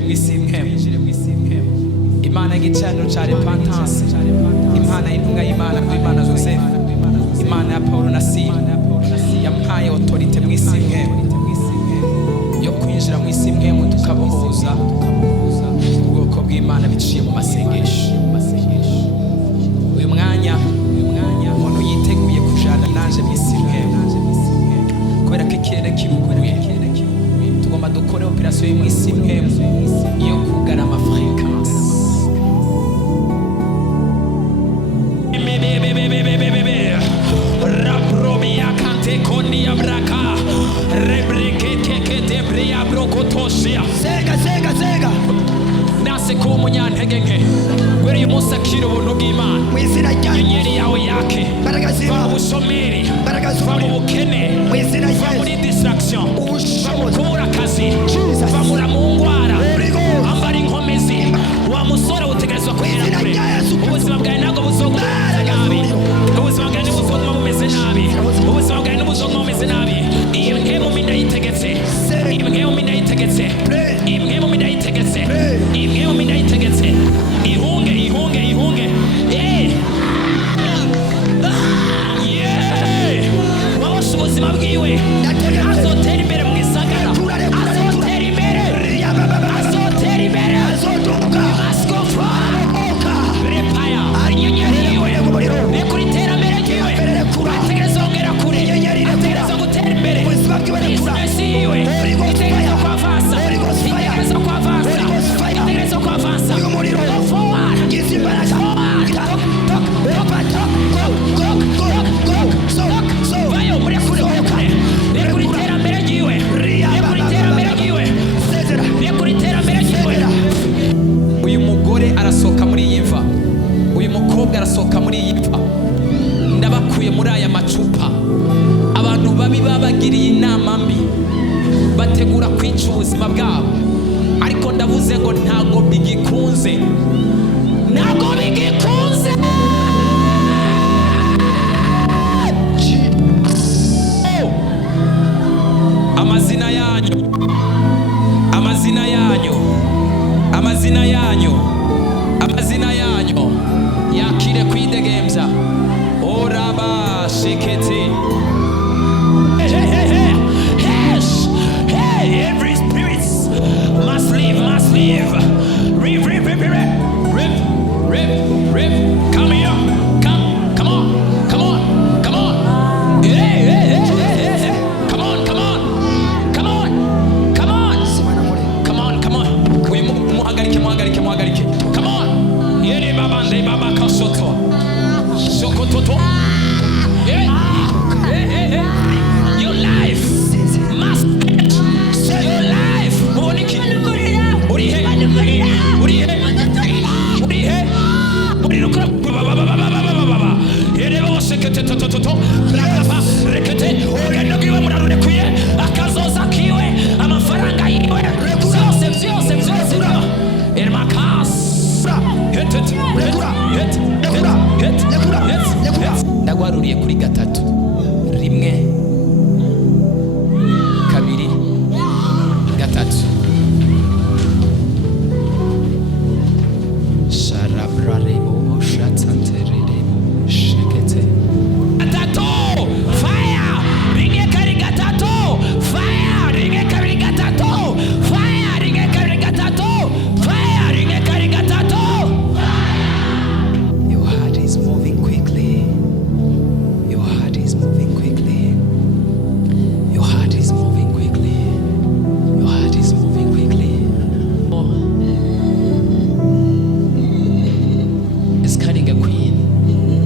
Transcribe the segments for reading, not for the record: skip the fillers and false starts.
twinjire mu isi y'imhemu. Imana y'igicaniro cya repentance, Imana y'intumwa y'Imana ku Imana Joseph, Imana ya Paulo na Sila yampaye autorite mu isi y'imhemu yo kwinjira mu isi y'imhemu tukabohoza ubwoko bw'Imana biciye mu masengesho. Uyu mwanya umuntu yiteguye kujana nanje mu isi y'imhemu kubera ko ikirere kiruguruye. Tugomba dukore operasiyo mu isi y'imhemu yo kugarama fréquence. Rabromia kante kondi abraka rebreke keke debria brokotosia sega nase ko umunyantege nke gwere uyu munsi akira ubuntu bw'Imana mu izina rya inyenyeri yawe yake va mu bushomeri va mu bukene va muri distraction va mu kubura akazi va mu ngwara ambara inkomezi wa musore utegerezwa kwera kure. Ubuzima bwawe ntabwo buzoguma nabi, ubuzima bwawe ntibuzoguma bumeze nabi, ubuzima bwawe ntibuzoguma bumeze nabi. Iyo nkemu mi ndayitegetse, iyo nkemu mi ndayitegetse, iyo nkemu mi ndayitegetse, iyo nkemu mi ndayitegetse. Ihunge wabasha ubuzima bwiwe azotera imbere mu gisagara, azotera imbere, azotera imbere, askofa repaya inyenyeri yiwe rekura iterambere ryiwe, ategereza kongera kure, ategereza gutera imbere, bizinesi yiwe itegereza kwavasa, itegereza kwavasa, itegereza kwavasa. Uyu mugore arasohoka muri iyi mva, uyu mukobwa arasohoka muri iyi mva. Ndabakuye muri aya macupa. Abantu babi babagiriye inama mbi bategura kwica ubuzima bwabo, ariko ndavuze ngo ntago bigikunze, ntago bigikunze. Amazina yanyu, amazina yanyu, amazina yanyu, amazina yanyu yakire kwidegembya. Oraba shekete. Hey, every spirit must leave, must leave. Rip. Come here, come on. Hey. Come on. Muhagarike. Come on. Yere babande baba kasoto. Sokototo. Hey. Your life must end. Your life. Boniki. Urihe. Yere baba sekete toto. Rakapa rekete. Ogendo kiwe murarure kuye. Akazoza kiwe. Amafaranga yiwe. Vyose. Ndagwaruriye kuri gatatu. 1 2 3 Sharabrarebo shatanterebo shekete. Gatatu fire ringe kari gatatu fire ringe kari gatatu fire ringe kari gatatu fire ringe kari gatatu. Your heart is moving quickly. Your heart is moving quickly. Your heart is moving quickly. Your heart is moving quickly. Is cutting a queen. No.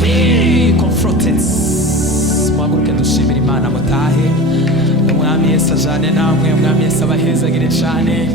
Be confronted. Mwaguruke dushimira Imana mutahe. Umwami Yesu ajane namwe, umwami Yesu abahezagire cyane.